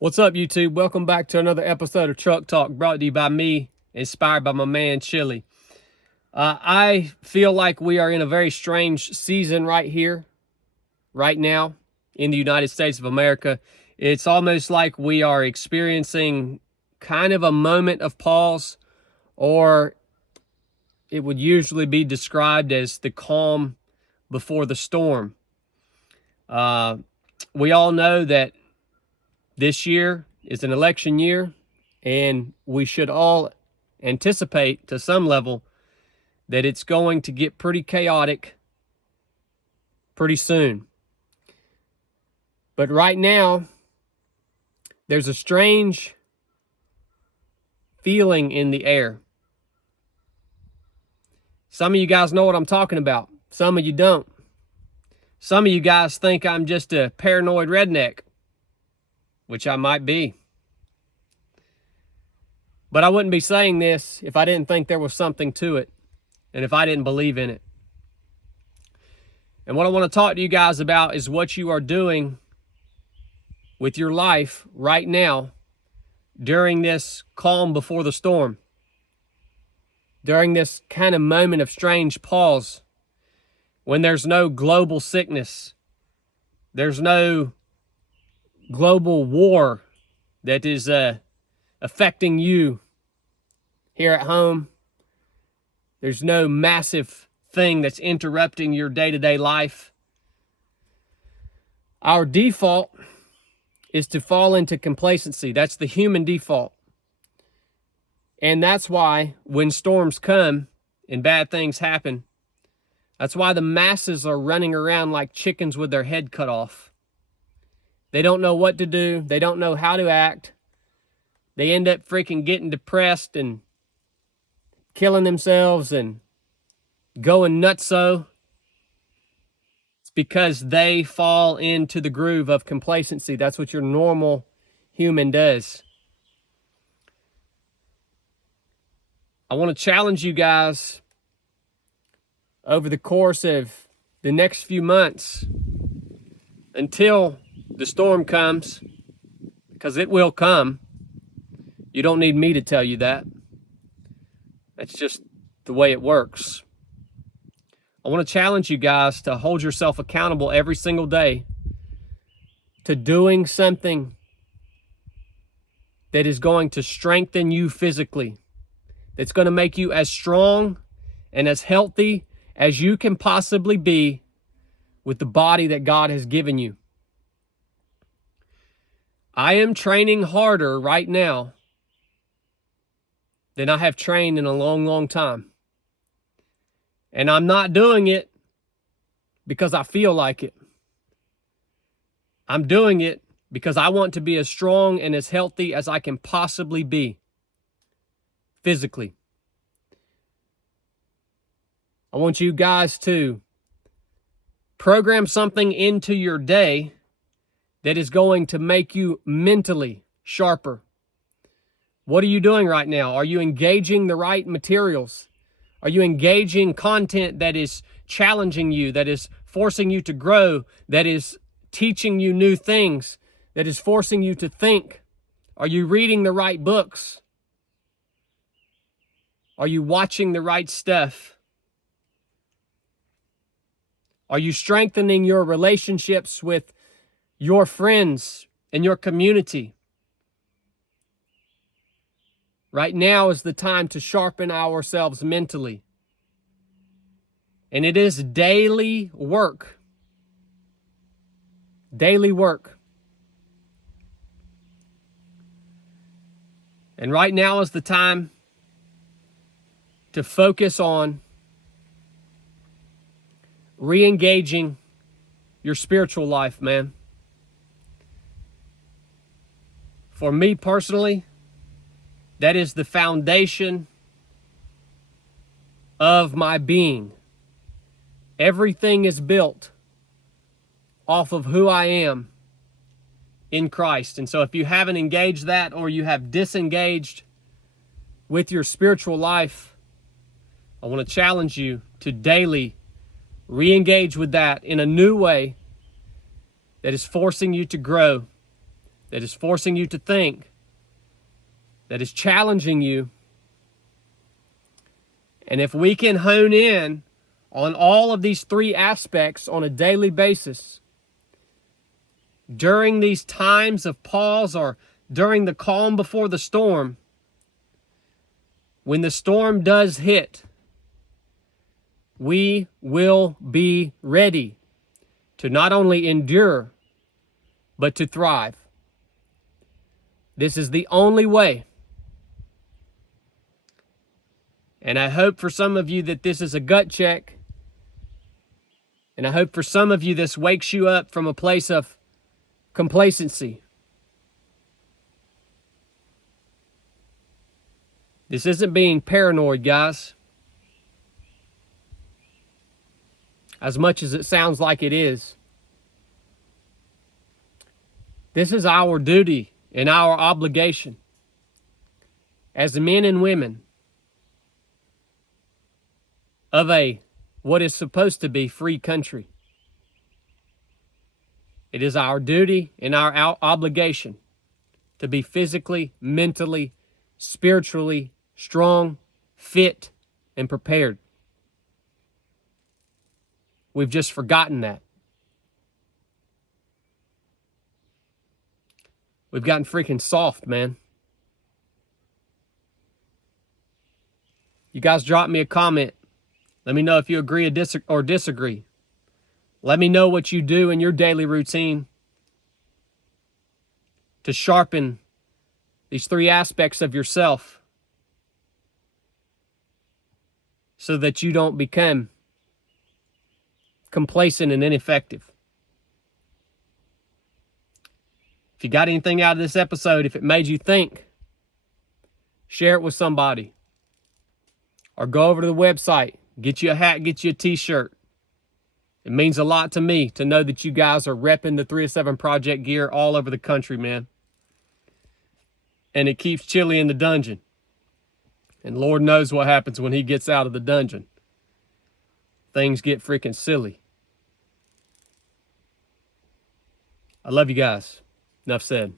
What's up, YouTube? Welcome back to another episode of Truck Talk, brought to you by me, inspired by my man, Chili. I feel like we are in a very strange season right here, right now, in the United States of America. It's almost like we are experiencing kind of a moment of pause, or it would usually be described as the calm before the storm. We all know that this year is an election year, and we should all anticipate to some level that it's going to get pretty chaotic pretty soon. But right now, there's a strange feeling in the air. Some of you guys know what I'm talking about. Some of you don't. Some of you guys think I'm just a paranoid redneck, which I might be. But I wouldn't be saying this if I didn't think there was something to it, and if I didn't believe in it. And what I want to talk to you guys about is what you are doing with your life right now during this calm before the storm, during this kind of moment of strange pause, when there's no global sickness, there's no global war that is affecting you here at home. There's no massive thing that's interrupting your day-to-day life. Our default is to fall into complacency. That's the human default. And that's why when storms come and bad things happen, that's why the masses are running around like chickens with their head cut off. They don't know what to do. They don't know how to act. They end up freaking getting depressed and killing themselves and going nutso. It's because they fall into the groove of complacency. That's what your normal human does. I want to challenge you guys over the course of the next few months until the storm comes, because it will come. You don't need me to tell you that. That's just the way it works. I want to challenge you guys to hold yourself accountable every single day to doing something that is going to strengthen you physically, that's going to make you as strong and as healthy as you can possibly be with the body that God has given you. I am training harder right now than I have trained in a long, long time. And I'm not doing it because I feel like it. I'm doing it because I want to be as strong and as healthy as I can possibly be physically. I want you guys to program something into your day that is going to make you mentally sharper. What are you doing right now? Are you engaging the right materials? Are you engaging content that is challenging you, that is forcing you to grow, that is teaching you new things, that is forcing you to think? Are you reading the right books? Are you watching the right stuff? Are you strengthening your relationships with your friends and your community? Right now is the time to sharpen ourselves mentally. And it is daily work. Daily work. And right now is the time to focus on re-engaging your spiritual life, man. For me personally, that is the foundation of my being. Everything is built off of who I am in Christ. And so if you haven't engaged that, or you have disengaged with your spiritual life, I want to challenge you to daily re-engage with that in a new way that is forcing you to grow, that is forcing you to think, that is challenging you. And if we can hone in on all of these three aspects on a daily basis, during these times of pause or during the calm before the storm, when the storm does hit, we will be ready to not only endure, but to thrive. This is the only way. And I hope for some of you that this is a gut check. And I hope for some of you this wakes you up from a place of complacency. This isn't being paranoid, guys. As much as it sounds like it is. This is our duty and our obligation as men and women of what is supposed to be free country. It is our duty and our obligation to be physically, mentally, spiritually strong, fit, and prepared. We've just forgotten that. We've gotten freaking soft, man. You guys drop me a comment. Let me know if you agree or disagree. Let me know what you do in your daily routine to sharpen these three aspects of yourself so that you don't become complacent and ineffective. If you got anything out of this episode, if it made you think, share it with somebody. Or go over to the website, get you a hat, get you a t-shirt. It means a lot to me to know that you guys are repping the 307 Project gear all over the country, man. And it keeps Chili in the dungeon. And Lord knows what happens when he gets out of the dungeon. Things get freaking silly. I love you guys. Enough said.